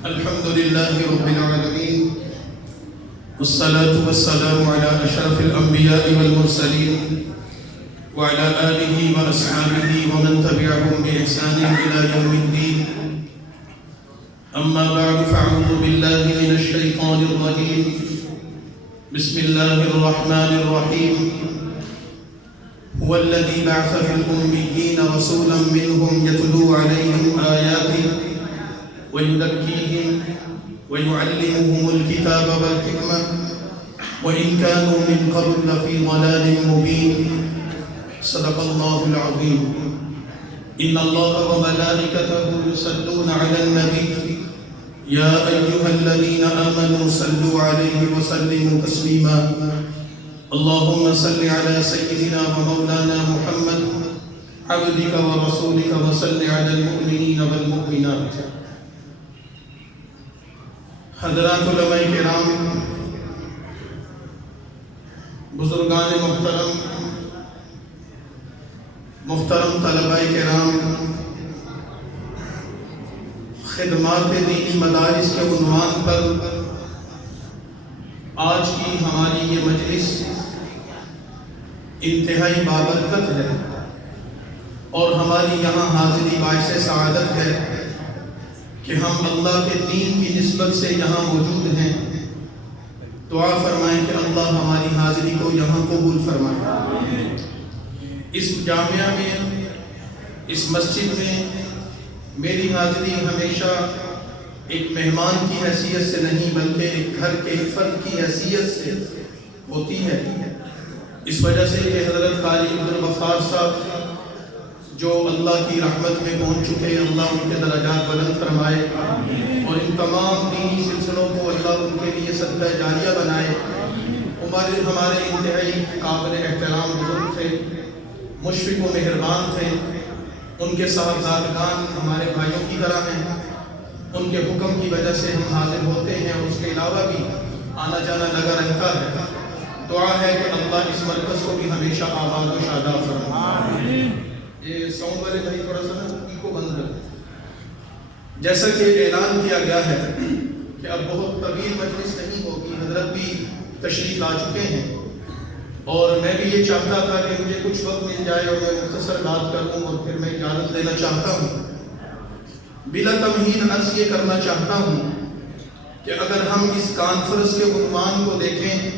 الحمد لله رب العالمين، والصلاة والسلام على أشرف الأنبياء والمرسلين وعلى آله وأصحابه ومن تبعهم بإحسان إلى يوم الدين. أما بعد، فأعوذ بالله من الشيطان الرجيم. بسم الله الرحمن الرحيم. هو الذي بعث في الأميين رسولا منهم يتلو عليهم آياته ويزكيهم ويعلمهم الكتاب والحكمة وإن كانوا من قبل لفي ضلال مبين. صدق الله العظيم. إن الله وملائكته يصلون على النبي يا أيها الذين آمنوا صلوا عليه وسلموا تسليما. اللهم صل على سيدنا ومولانا محمد عبدك ورسولك وصل على المؤمنين والمؤمنات. حضرات علماء کرام، بزرگان محترم طلباء کرام، خدمات دینی مدارس کے عنوان پر آج کی ہماری یہ مجلس انتہائی بابرکت ہے اور ہماری یہاں حاضری باعث سعادت ہے کہ ہم اللہ کے دین کی نسبت سے یہاں موجود ہیں. دعا فرمائیں کہ اللہ ہماری حاضری کو یہاں قبول فرمائے. اس جامعہ میں، اس مسجد میں میری حاضری ہمیشہ ایک مہمان کی حیثیت سے نہیں بلکہ ایک گھر کے فرد کی حیثیت سے ہوتی ہے. اس وجہ سے کہ حضرت قاری عبدالغفار صاحب جو اللہ کی رحمت میں پہنچ چکے، اللہ ان کے درجات بلند فرمائے اور ان تمام دینی سلسلوں کو اللہ ان کے لیے صدقہ جاریہ بنائے. ہمارے انتہائی قابل احترام بزرگ تھے، مشفق و مہربان تھے. ان کے صاحبزادگان ہمارے بھائیوں کی طرح ہیں. ان کے حکم کی وجہ سے ہم حاضر ہوتے ہیں اور اس کے علاوہ بھی آنا جانا لگا رہتا ہے. دعا ہے کہ اللہ اس مرکز کو بھی ہمیشہ آباد و شاداب فرمائے. یہ ساؤنڈ والے بھائی تھوڑا سا کو بند رکھیں. جیسا کہ اعلان کیا گیا ہے کہ اب بہت طویل مجلس نہیں ہوگی، حضرت بھی تشریف لا چکے ہیں اور میں بھی یہ چاہتا تھا کہ مجھے کچھ وقت مل جائے اور میں مختصر بات کروں اور پھر میں اجازت لینا چاہتا ہوں. بلا تمہید عرض یہ کرنا چاہتا ہوں کہ اگر ہم اس کانفرنس کے عنوان کو دیکھیں،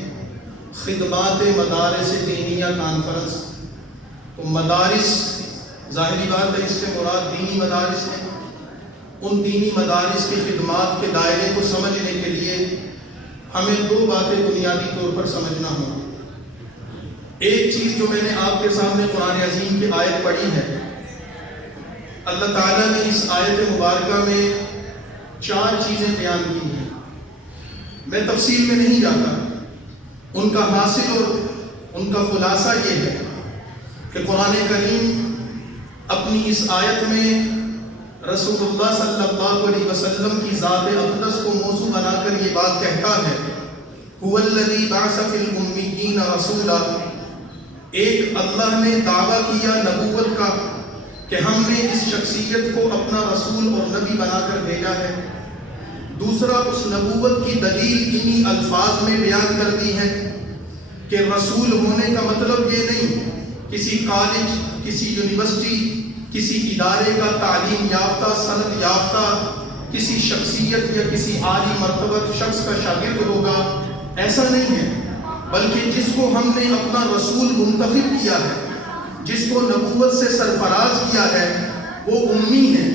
خدمات مدارس دینیہ کانفرنس، تو مدارس ظاہری بات ہے اس سے مراد دینی مدارس ہیں. ان دینی مدارس کی خدمات کے دائرے کو سمجھنے کے لیے ہمیں دو باتیں بنیادی طور پر سمجھنا ہوں. ایک چیز جو میں نے آپ کے سامنے قرآن عظیم کی آیت پڑھی ہے، اللہ تعالیٰ نے اس آیت مبارکہ میں 4 چیزیں بیان کی ہیں. میں تفصیل میں نہیں جاتا. ان کا حاصل اور ان کا خلاصہ یہ ہے کہ قرآن کریم اپنی اس آیت میں رسول اللہ صلی اللہ علیہ وسلم کی ذات اقدس کو موضوع بنا کر یہ بات کہتا ہے، هو الذی بعث فی الامیین رسولا. ایک اللہ نے دعویٰ کیا نبوت کا کہ ہم نے اس شخصیت کو اپنا رسول اور نبی بنا کر بھیجا ہے. دوسرا، اس نبوت کی دلیل انہی الفاظ میں بیان کر دی ہے کہ رسول ہونے کا مطلب یہ نہیں کسی کالج، کسی یونیورسٹی، کسی ادارے کا تعلیم یافتہ، سند یافتہ کسی شخصیت یا کسی عالی مرتبہ شخص کا شاگرد ہوگا. ایسا نہیں ہے، بلکہ جس کو ہم نے اپنا رسول منتخب کیا ہے، جس کو نبوت سے سرفراز کیا ہے، وہ امی ہے.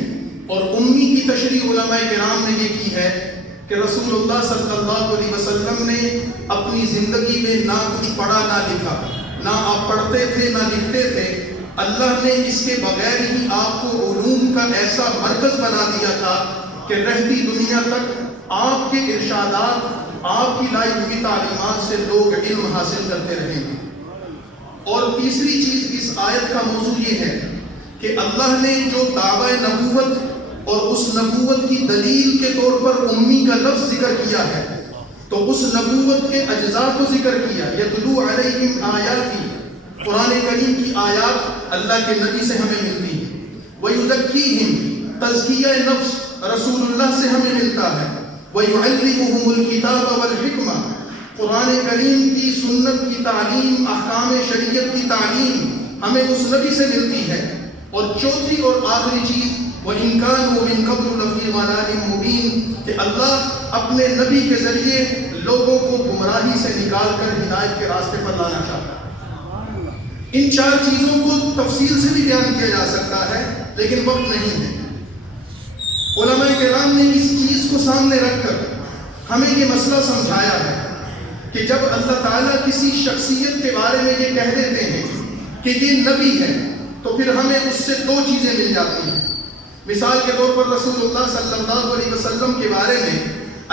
اور امی کی تشریح علماء کرام نے یہ کی ہے کہ رسول اللہ صلی اللہ علیہ وسلم نے اپنی زندگی میں نہ کچھ پڑھا نہ لکھا، نہ آپ پڑھتے تھے نہ لکھتے تھے. اللہ نے اس کے بغیر ہی آپ کو علوم کا ایسا مرکز بنا دیا تھا کہ رہتی دنیا تک آپ کے ارشادات، آپ کی لائی ہوئی تعلیمات سے لوگ علم حاصل کرتے رہیں گے. اور تیسری چیز اس آیت کا موضوع یہ ہے کہ اللہ نے جو دعوی نبوت اور اس نبوت کی دلیل کے طور پر امی کا لفظ ذکر کیا ہے، تو اس نبوت کے اجزاء کو ذکر کیا. یتلو علیہم آیاتی، قرآن کریم کی آیات اللہ کے نبی سے ہمیں ملتی ہیں. وَيُزَكِّيهِمْ، تزکیہ نفس رسول اللہ سے ہمیں ملتا ہے. وَيُعَلِّمُهُمُ الْكِتَابَ وَالْحِكْمَةَ، قرآن کریم کی، سنت کی تعلیم، احکام شریعت کی تعلیم ہمیں اس نبی سے ملتی ہے. اور چوتھی اور آخری چیز، وَإِن كَانُوا مِن قَبْلُ لَفِي ضَلَالٍ مُبِينٍ، کہ اللہ اپنے نبی کے ذریعے لوگوں کو گمراہی سے نکال کر ہدایت کے راستے پر لانا چاہتا ہے. ان چار چیزوں کو تفصیل سے بھی بیان کیا جا سکتا ہے لیکن وقت نہیں ہے. علماء کرام نے اس چیز کو سامنے رکھ کر ہمیں یہ مسئلہ سمجھایا ہے کہ جب اللہ تعالیٰ کسی شخصیت کے بارے میں یہ کہہ دیتے ہیں کہ یہ نبی ہے تو پھر ہمیں اس سے دو چیزیں مل جاتی ہیں. مثال کے طور پر رسول اللہ صلی اللہ علیہ وسلم کے بارے میں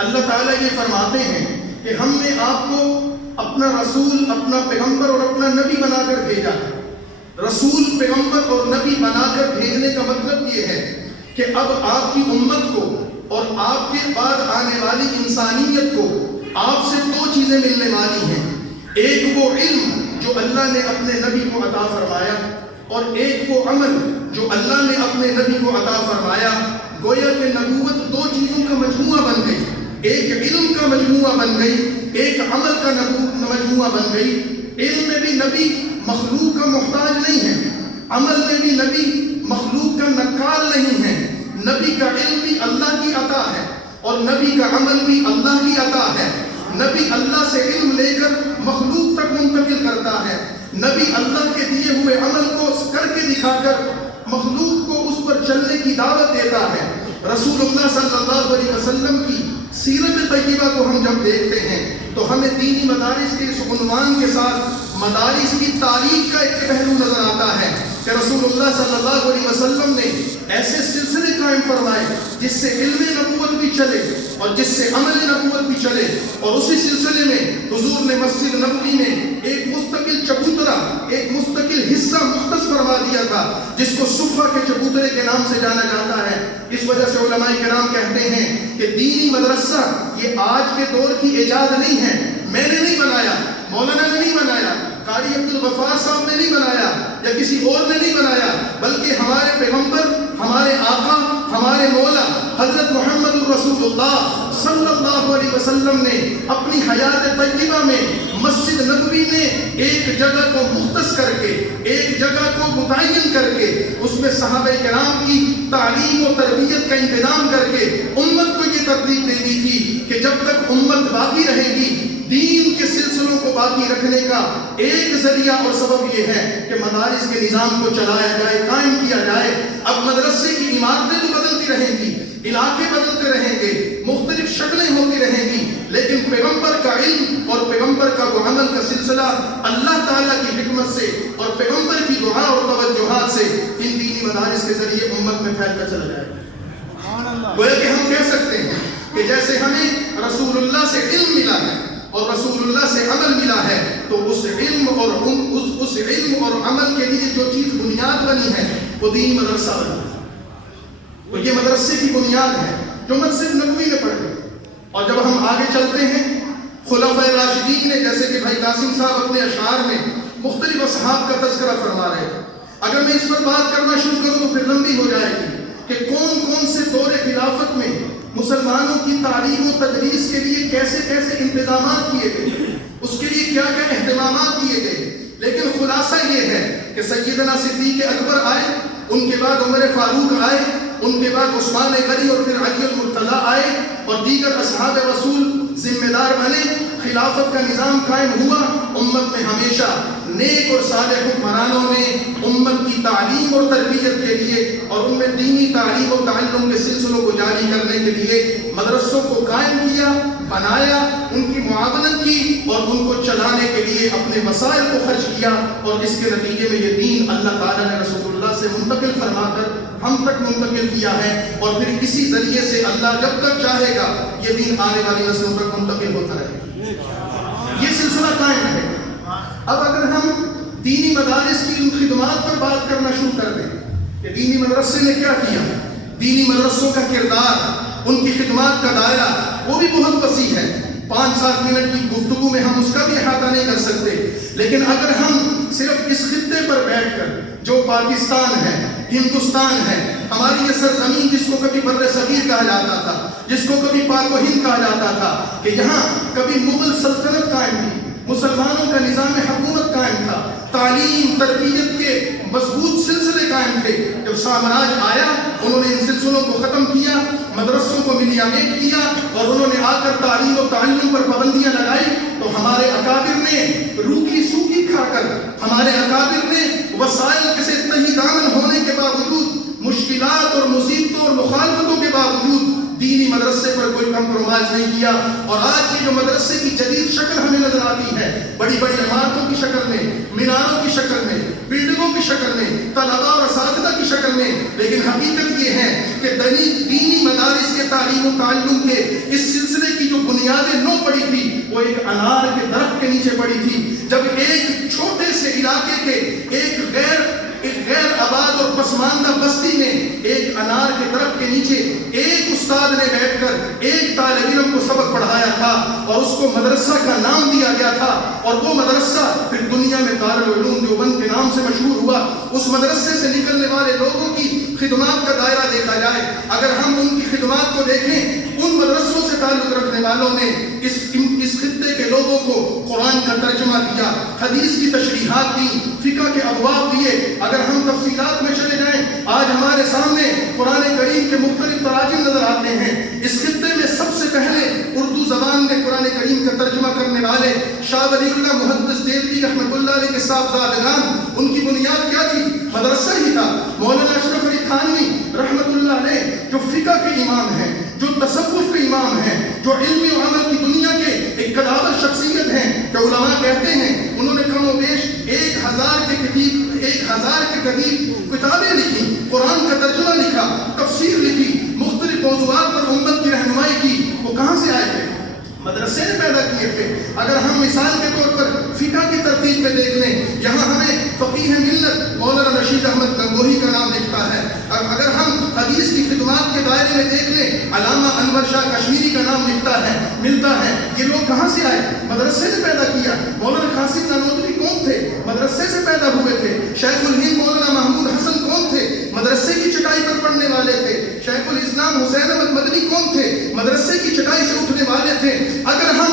اللہ تعالیٰ یہ فرماتے ہیں کہ ہم نے آپ کو اپنا رسول، اپنا پیغمبر اور اپنا نبی بنا کر بھیجا ہے. رسول، پیغمبر اور نبی بنا کر بھیجنے کا مطلب یہ ہے کہ اب آپ کی امت کو اور آپ کے بعد آنے والی انسانیت کو آپ سے دو چیزیں ملنے والی ہیں. ایک وہ علم جو اللہ نے اپنے نبی کو عطا فرمایا، اور ایک وہ عمل جو اللہ نے اپنے نبی کو عطا فرمایا. گویا کہ نبوت دو چیزوں کا مجموعہ بن گئی، ایک علم کا مجموعہ بن گئی، ایک عمل کا مجموعہ بن گئی. علم میں بھی نبی مخلوق کا محتاج نہیں ہے، عمل میں بھی نبی مخلوق کا نکال نہیں ہے. نبی کا علم بھی اللہ کی عطا ہے اور نبی کا عمل بھی اللہ کی عطا ہے. نبی اللہ سے علم لے کر مخلوق تک منتقل کرتا ہے. نبی اللہ کے دیے ہوئے عمل کو کر کے دکھا کر مخلوق کو اس پر چلنے کی دعوت دیتا ہے. رسول اللہ صلی اللہ علیہ وسلم کی سیرت طیبہ کو ہم جب دیکھتے ہیں تو ہمیں دینی مدارس کے اس عنوان کے ساتھ مدارس کی تاریخ کا ایک پہلو نظر آتا ہے کہ رسول اللہ صلی اللہ علیہ وسلم نے ایسے سلسلے قائم فرمائے جس سے علم نبوت بھی چلے اور جس سے عمل نبوت بھی چلے. اور اسی سلسلے میں حضور نے مسجد نبوی میں ایک مستقل چبوترا، ایک مستقل حصہ مختص فرما دیا تھا جس کو صفہ کے چبوترے کے نام سے جانا جاتا ہے. اس وجہ سے علماء کرام کہتے ہیں کہ دینی مدرسہ یہ آج کے دور کی ایجاد نہیں ہے. میں نے نہیں بنایا، مولانا نے نہیں بنایا، قاری عبدالغفار صاحب نے نہیں بنایا یا کسی اور نے نہیں بنایا، بلکہ ہمارے پیغمبر، ہمارے آقا، ہمارے مولا حضرت محمد الرسول اللہ صلی اللہ علیہ وسلم نے اپنی حیات طیبہ میں مسجد نبوی میں ایک جگہ کو مختص کر کے، ایک جگہ کو متعین کر کے اس میں صحابہ کرام کی تعلیم و تربیت کا انتظام کر کے امت کو یہ ترتیب دے دی تھی کہ جب تک امت باقی رہے گی دین کے سلسلوں کو باقی رکھنے کا ایک ذریعہ اور سبب یہ ہے کہ مدارس کے نظام کو چلایا جائے، قائم کیا جائے. اب مدرسے کی عمارتیں تو بدلتی رہیں گی، علاقے بدلتے رہیں گے، مختلف شکلیں ہوتی رہیں گی، لیکن پیغمبر کا علم اور پیغمبر کا وہ عمل کا سلسلہ اللہ تعالیٰ کی حکمت سے اور پیغمبر کی دعا اور توجہات سے ان دینی مدارس کے ذریعے امت میں پھیل کر چلا جائے گا. گویا کہ ہم کہہ سکتے ہیں کہ جیسے ہمیں رسول اللہ سے علم ملا ہے اور رسول اللہ سے عمل ملا ہے تو اس علم اور عمل کے لیے جو چیز بنیاد بنی ہے وہ دینی مدرسہ بنی ہے. تو یہ مدرسے کی بنیاد ہے جو مسجد نبوی میں پڑھ گئی. اور جب ہم آگے چلتے ہیں خلفائے راشدین نے، جیسے کہ بھائی قاسم صاحب اپنے اشعار میں مختلف اصحاب کا تذکرہ فرما رہے ہیں، اگر میں اس پر بات کرنا شروع کروں تو پھر لمبی ہو جائے گی کہ کون کون سے دور خلافت میں مسلمانوں کی تعلیم و تدریس کے لیے کیسے کیسے انتظامات کیے گئے، اس کے لیے کیا کیا اہتمامات کیے گئے. لیکن خلاصہ یہ ہے کہ سیدنا صدیق اکبر آئے، ان کے بعد عمر فاروق آئے، ان کے بعد عثمان غنی اور پھر علی المرتضیٰ آئے اور دیگر اصحاب رسول ذمہ دار بنے. خلافت کا نظام قائم ہوا. امت میں ہمیشہ نیک اور صالح حکمرانوں نے امت کی تعلیم اور تربیت کے لیے اور ان میں دینی تعلیم و تعلم کے سلسلوں کو جاری کرنے کے لیے مدرسوں کو قائم کیا، بنایا، ان کی معاونت کی اور ان کو چلانے کے لیے اپنے وسائل کو خرچ کیا. اور اس کے نتیجے میں یہ دین اللہ تعالیٰ نے رسول اللہ سے منتقل فرما کر ہم تک منتقل کیا ہے اور پھر کسی ذریعے سے اللہ جب تک چاہے گا یہ دین آنے والی نسلوں تک منتقل ہوتا رہے گا، یہ سلسلہ قائم رہے گا. اب اگر ہم دینی مدارس کی ان خدمات پر بات کرنا شروع کر دیں کہ دینی مدرسے نے کیا کیا، دینی مدرسوں کا کردار، ان کی خدمات کا دائرہ وہ بھی بہت وسیع ہے. 5-7 منٹ کی گفتگو میں ہم اس کا بھی احاطہ نہیں کر سکتے. لیکن اگر ہم صرف اس خطے پر بیٹھ کر جو پاکستان ہے ہندوستان ہے، ہماری یہ سرزمین جس کو کبھی بر صغیر کہا جاتا تھا، جس کو کبھی پاک و ہند کہا جاتا تھا، کہ یہاں کبھی مغل سلطنت قائم تھی، مسلمانوں کا نظام حکومت قائم تھا، تعلیم تربیت کے مضبوط سلسلے قائم تھے. جب سامراج آیا انہوں نے ان سلسلوں کو ختم کیا، مدرسوں کو ملیامیٹ کیا اور انہوں نے آ کر تعلیم و تعلیم پر پابندیاں لگائی. تو ہمارے اکابر نے روکھی سوکھی کھا کر، ہمارے اکابر نے وسائل کے سے تہی دامن ہونے کے باوجود، مشکلات اور مصیبتوں اور مخالفتوں کے باوجود دینی مدرسے پر کوئی کمپرومائز نہیں کیا. اور آج کی جو مدرسے کی جدید شکل ہمیں نظر آتی ہے، بڑی بڑی عمارتوں کی شکل میں، میناروں کی شکل میں، بلڈنگوں کی شکل میں، طلباء اور اساتذہ کی شکل میں، لیکن حقیقت یہ ہے کہ دینی مدارس کے تعلیم و تعلم کے اس سلسلے کی جو بنیادیں نو پڑی تھی وہ ایک انار کے درخت کے نیچے پڑی تھی. جب ایک چھوٹے سے علاقے کے ایک غیر آباد اور پسماندہ بستی میں ایک انار کے درخت کے نیچے ایک استاد نے بیٹھ کر ایک طالب علم کو سبق پڑھایا تھا اور اس کو مدرسہ کا نام دیا گیا تھا، اور وہ مدرسہ پھر دنیا میں دارالعلوم دیوبند کے نام سے مشہور ہوا. اس مدرسے سے نکلنے والے لوگوں کی خدمات کا دائرہ دیکھا جائے، اگر ہم ان کی خدمات کو دیکھیں، ان مدرسوں سے تعلق رکھنے والوں نے اس خطے کے لوگوں کو قرآن کا ترجمہ دیا، حدیث کی تشریحات دی، فقہ کے ابواب دیے. اگر ہم تفصیلات میں چلے جائیں، آج ہمارے سامنے قرآن کریم کے مختلف تراجم نظر آتے ہیں. اس خطے میں سب سے پہلے اردو زبان میں قرآن کریم کا ترجمہ کرنے والے شاہ ولی اللہ محدث دیوبندی رحمۃ اللہ علیہ کے صاحبزادگان، ان کی بنیاد کیا تھی؟ مدرسہ ہی تھا. مولانا اشرف علی تھانوی رحمۃ اللہ علیہ جو فقہ کے امام ہیں، جو تصوف کے امام ہیں، جو علم و عمل کی دنیا کے ایک قدابر شخصیت ہیں، کہ علماء کہتے ہیں انہوں نے کم و بیش 1000 کے قریب کتابیں لکھی، قرآن کا ترجمہ لکھا، تفسیر لکھی، مختلف موضوعات پر امت کی رہنمائی کی. وہ کہاں سے آئے تھے؟ مدرسے نے پیدا کیے تھے. اگر ہم مثال کے طور پر فقہ کی ترتیب میں دیکھ لیں، یہاں ہمیں فقیہ ملت مولانا رشید احمد گنگوہی کا نام لکھتا ہے. اگر ہم حدیث کی خدمات کے دائرے میں دیکھ لیں، علامہ انور شاہ کشمیری کا نام ملتا ہے. یہ لوگ کہاں سے آئے؟ مدرسے نے پیدا کیا. مولانا قاسم نانوتوی کون تھے؟ مدرسے سے پیدا ہوئے تھے. شیخ الہند مولانا محمود حسن کون تھے؟ مدرسے کی چٹائی پر پڑھنے والے تھے. شیخ الاسلام حسین احمد مدنی کون تھے؟ مدرسے کی چٹائی سے اٹھنے والے تھے. اگر ہم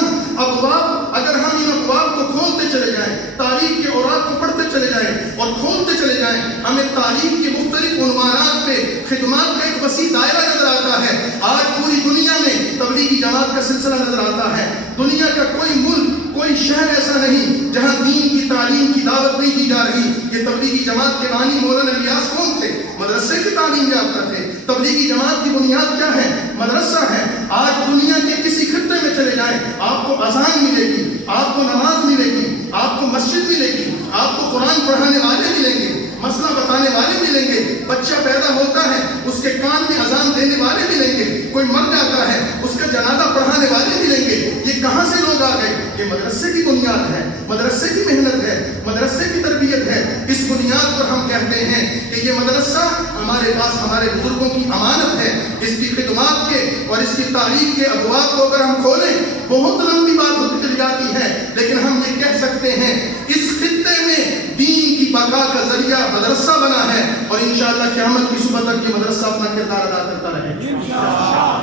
ان ابواب کو کھولتے چلے جائیں، تاریخ کے اوراق کو پڑھتے چلے جائیں اور کھولتے چلے جائیں، ہمیں تاریخ کے مختلف عنوانات پہ خدمات کا ایک وسیع دائرہ نظر آتا ہے. آج پوری دنیا میں تبلیغی جماعت کا سلسلہ نظر آتا ہے. دنیا کا کوئی ملک، کوئی شہر ایسا نہیں جہاں دین کی تعلیم کی دعوت نہیں دی جا رہی. یہ تبلیغی جماعت کے بانی مولانا الیاس کون تھے؟ مدرسے کی تعلیم یافتہ تھے. تبلیغی جماعت کی بنیاد کیا ہے؟ مدرسہ ہے. آج دنیا کے کسی خطے میں چلے جائیں، آپ کو اذان ملے گی، آپ کو نماز ملے گی، آپ کو مسجد ملے گی، آپ کو قرآن پڑھانے والے ملیں گے، مسئلہ بتانے والے ملیں گے. بچہ پیدا ہوتا ہے، اس کے کان میں اذان دینے والے ملیں گے. کوئی مر جاتا ہے، اس کا جنازہ پڑھانے والے ملیں گے. یہ کہاں سے لوگ آ گئے؟ یہ مدرسے کی بنیاد ہے، مدرسے کی محنت ہے، مدرسے کی تربیت ہے. اس بنیاد پر ہم کہتے ہیں کہ یہ مدرسہ ہمارے پاس ہمارے بزرگوں کی امانت ہے. اس کی خدمات کے اور اس کی تعلیم کے ابواب کو اگر ہم کھولیں، بہت لمبی بات ہوتی چلی جاتی ہے، لیکن ہم یہ کہہ سکتے ہیں اس خطے میں دین کی بقا کا ذریعہ مدرسہ بنا ہے، اور انشاءاللہ قیامت کی صبح تک یہ مدرسہ اپنا کردار ادا کرتا رہے.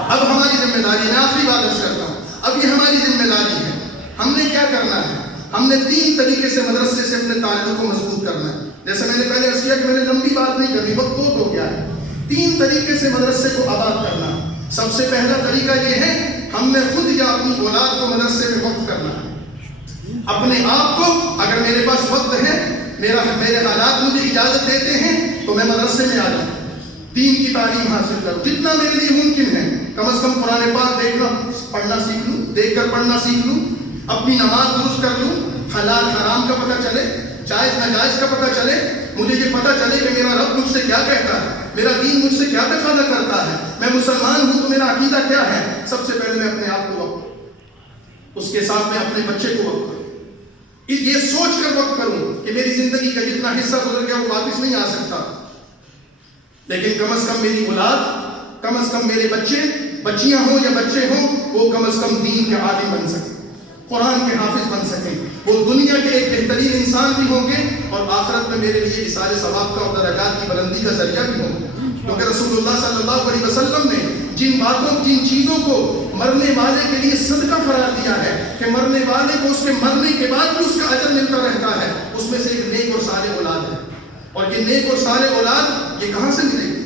اب ہماری ذمہ داری، میں آخری بات عرض کرتا ہوں، اب یہ ہماری ذمہ داری ہے. ہم نے کیا کرنا ہے؟ ہم نے 3 طریقے سے مدرسے سے اپنے تعلق کو مضبوط کرنا ہے. جیسے میں نے پہلے عرض کیا کہ میں نے لمبی بات نہیں کرنی، وقت بہت ہو گیا ہے. 3 طریقے سے مدرسے کو آباد کرنا. سب سے پہلا طریقہ یہ ہے، ہم نے خود یا اپنی اولاد کو مدرسے میں وقت کرنا ہے. اپنے آپ کو، اگر میرے پاس وقت ہے، میرے حالات مجھے اجازت دیتے ہیں، تو میں مدرسے میں آ جاؤں، دین کی تعلیم حاصل کروں جتنا میرے لیے ممکن ہے. کم از کم قرآن پاک پڑھنا سیکھ لوں، دیکھ کر پڑھنا سیکھ لوں، اپنی نماز درست کر لوں، حلال حرام کا پتہ چلے، جائز ناجائز کا پتہ چلے، مجھے یہ پتہ چلے کہ میرا رب مجھ سے کیا کہتا ہے، میرا دین مجھ سے کیا تقاضا کرتا ہے، میں مسلمان ہوں تو میرا عقیدہ کیا ہے. سب سے پہلے میں اپنے آپ کو وقت کروں، اس کے ساتھ میں اپنے بچے کو وقت کروں. یہ سوچ کر وقت کروں کہ میری زندگی کا جتنا حصہ گزر گیا وہ واپس نہیں آ سکتا، لیکن کم از کم میری اولاد، کم از کم میرے بچے، بچیاں ہوں یا بچے ہوں، وہ کم از کم دین کے عالم بن سکیں. قرآن کے حافظ بن سکیں، وہ دنیا کے ایک بہترین انسان بھی ہوں گے اور آخرت میں میرے لیے اِصال ثواب کا اور درجات کی بلندی کا ذریعہ بھی ہوں گے۔ کیونکہ رسول اللہ صلی اللہ علیہ وسلم نے جن چیزوں کو مرنے والے کے لیے صدقہ قرار دیا ہے کہ مرنے والے کو اس کے مرنے کے بعد بھی اس کا اجر ملتا رہتا ہے، اس میں سے ایک نیک اور صالح اولاد ہے۔ اور یہ نیک اور صالح اولاد یہ کہاں سے ملے گی؟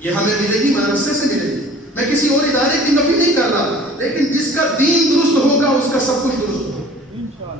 یہ ہمیں ملے گی مدرسے سے ملے گی۔ میں کسی اور ادارے کی نفی نہیں کر رہا، لیکن جس کا دین درست ہوگا اس کا سب کچھ درست ہوگا۔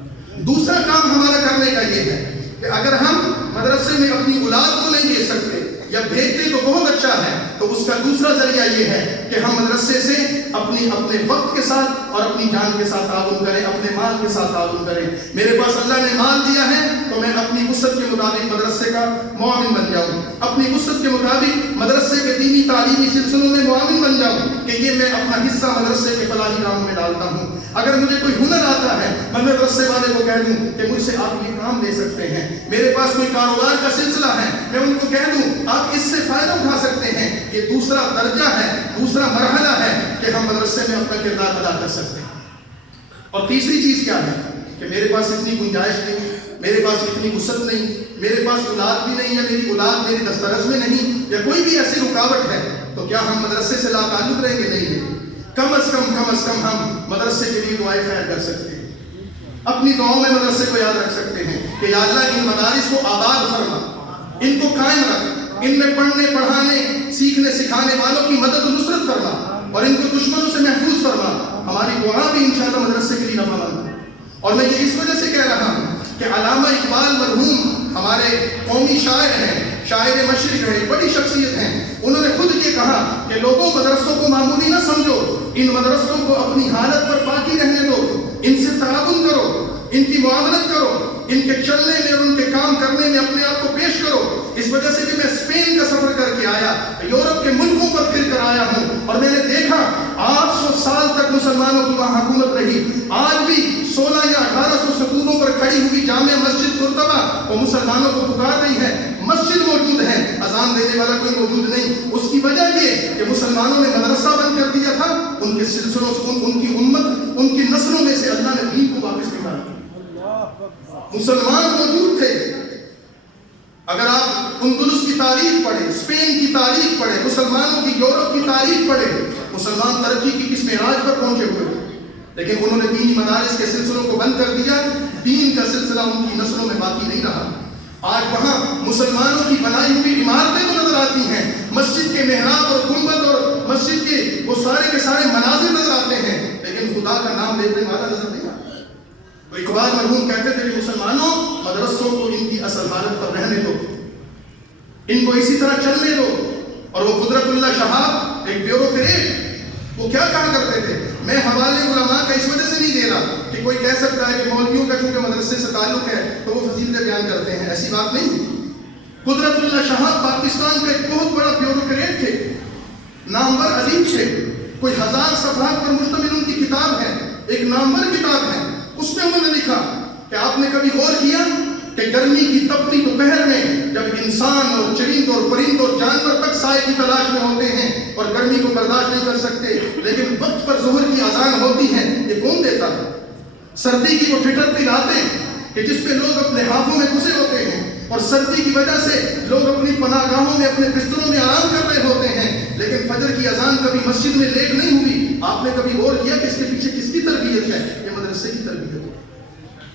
دوسرا کام ہمارا کرنے کا یہ ہے کہ اگر ہم مدرسے میں اپنی اولاد کو نہیں دے سکتے یا بھیجتے تو بہت اچھا ہے، تو اس کا دوسرا ذریعہ یہ ہے کہ ہم مدرسے سے اپنے وقت کے ساتھ اور اپنی جان کے ساتھ تعاون کریں، اپنے مال کے ساتھ تعاون کریں۔ میرے پاس اللہ نے مال دیا ہے تو میں اپنی وسعت کے مطابق مدرسے کا معاون بن جاؤں، اپنی وسعت کے مطابق مدرسے کے دینی تعلیمی سلسلوں میں معاون بن جاؤں کہ یہ میں اپنا حصہ مدرسے کے فلاحی کام میں ڈالتا ہوں۔ اگر مجھے کوئی ہنر آتا ہے میں مدرسے والے کو کہہ دوں کہ مجھ سے آپ یہ کام لے سکتے ہیں۔ میرے پاس کوئی کاروبار کا سلسلہ ہے میں ان کو کہہ دوں آپ اس سے فائدہ اٹھا سکتے ہیں۔ یہ دوسرا درجہ ہے، دوسرا مرحلہ ہے کہ ہم مدرسے میں اپنا کردار ادا کر سکتے ہیں۔ اور تیسری چیز کیا ہے کہ میرے پاس اتنی گنجائش نہیں، میرے پاس اتنی وسعت نہیں، میرے پاس اولاد بھی نہیں ہے، میری اولاد میری دسترس میں نہیں یا کوئی بھی ایسی رکاوٹ ہے، تو کیا ہم مدرسے سے لا تعلق رہیں گے؟ نہیں۔ کم از کم ہم مدرسے کے لیے دعائیں خیر کر سکتے ہیں، اپنی دعاؤں میں مدرسے کو یاد رکھ سکتے ہیں کہ یا اللہ ان مدارس کو آباد فرما، ان کو قائم رکھ، ان میں پڑھنے پڑھانے سیکھنے سکھانے والوں کی مدد و نصرت فرما اور ان کو دشمنوں سے محفوظ فرما۔ ہماری دعا بھی انشاءاللہ مدرسے کے لیے نفع مند ہے۔ اور میں یہ اس وجہ سے کہہ رہا ہوں کہ علامہ اقبال مرحوم ہمارے قومی شاعر ہیں، شاعر مشرق ہے، بڑی شخصیت ہیں، انہوں نے خود یہ کہا کہ لوگوں مدرسوں کو معمولی نہ سمجھو، ان مدرسوں کو اپنی حالت پر باقی رہنے دو، ان سے تعاون کرو، ان کی معاونت کرو، ان کے چلنے میں اور ان کے کام کرنے میں اپنے آپ کو پیش کرو۔ اس وجہ سے کہ میں اسپین کا سفر کر کے آیا، یورپ کے ملکوں پر پھر کر آیا ہوں اور میں نے دیکھا 800 سال تک مسلمانوں کی وہاں حکومت رہی، آج بھی 16 یا 1800 ستونوں پر کھڑی ہوئی جامع مسجد قرطبہ وہ مسلمانوں کو پکار رہی ہے، مسجد موجود ہے، اذان دینے والا کوئی موجود نہیں۔ اس کی وجہ یہ کہ مسلمانوں نے مدرسہ بند کر دیا تھا، ان کے سلسلوں سے ان کی امت، ان کی نسلوں میں سے اللہ نے دین کو واپس نکالا۔ مسلمان موجود تھے۔ اگر آپ اندلس کی تاریخ پڑھیں، اسپین کی تاریخ پڑھیں، مسلمانوں کی یورپ کی تاریخ پڑھیں، مسلمان ترقی کی کس معراج پر پہنچے ہوئے تھے، لیکن انہوں نے دینی مدارس کے سلسلوں کو بند کر دیا، دین کا سلسلہ ان کی نسلوں میں باقی نہیں رہا۔ آج وہاں مسلمانوں کی بنائی ہوئی عمارتیں تو نظر آتی ہیں، مسجد کے محراب اور گنبد اور مسجد کے وہ سارے کے سارے مناظر نظر آتے ہیں، لیکن خدا کا نام لینے والا نظر نہیں آتا۔ تو اقبال مرحوم کہتے تھے کہ مسلمانوں مدرسوں کو ان کی اصل حالت پر رہنے دو، ان کو اسی طرح چلنے دو۔ اور وہ قدرت اللہ شہاب ایک بیوروکریٹ، وہ کیا کہا کرتے تھے، میں حوالے علماء کا اس وجہ سے نہیں دے رہا کہ کوئی کہہ سکتا ہے کہ مولویوں کا چونکہ مدرسے سے تعلق ہے تو وہ فضیلتیں بیان کرتے ہیں، ایسی بات نہیں۔ قدرت اللہ شہاب پاکستان کا ایک بہت بڑا بیوروکریٹ تھے، نامور ادیب تھے، کوئی 1000 صفحات پر مشتمل ان کی کتاب ہے، ایک نامور کتاب ہے۔ اس میں انہوں نے لکھا کہ آپ نے کبھی غور کیا کہ گرمی کی تپتی دوپہر میں جب انسان اور چرند اور پرند اور جانور تک سائے کی تلاش میں ہوتے ہیں اور گرمی کو برداشت نہیں کر سکتے، لیکن وقت پر ظہر کی اذان ہوتی ہے، یہ کون دیتا ہے؟ سردی کی وہ ٹھٹرتی راتیں کہ جس پہ لوگ اپنے ہاتھوں میں گھسے ہوتے ہیں اور سردی کی وجہ سے لوگ اپنی پناہ گاہوں میں اپنے بستروں میں آرام کر رہے ہوتے ہیں، لیکن فجر کی اذان کبھی مسجد میں لیٹ نہیں ہوئی۔ آپ نے کبھی غور کیا کہ اس کے پیچھے کس کی تربیت ہے؟ یہ مدرسے کی تربیت ہے،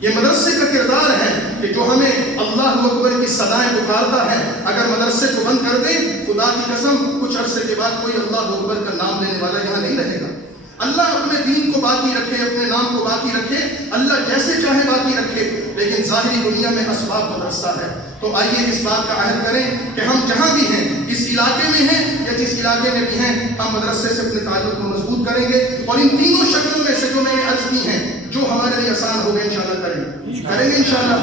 یہ مدرسے کا کردار ہے کہ جو ہمیں اللہ اکبر کی صدائیں پکارتا ہے۔ اگر مدرسے کو بند کر دیں، خدا کی قسم کچھ عرصے کے بعد کوئی اللہ اکبر کا نام لینے والا یہاں نہیں رہے گا۔ اللہ اپنے دین کو باقی رکھے، اپنے نام کو باقی رکھے، اللہ جیسے چاہے باقی رکھے، لیکن ظاہری دنیا میں اسباب مدرسہ ہے۔ تو آئیے اس بات کا عہد کریں کہ ہم جہاں بھی ہیں، اس علاقے میں ہیں یا جس علاقے میں بھی ہیں، ہم مدرسے سے اپنے تعلق کو مضبوط کریں گے اور ان تینوں شکلوں میں سے جو میں نے عرض کی ہیں جو ہمارے لیے آسان ہو گئے انشاءاللہ کریں گے انشاءاللہ۔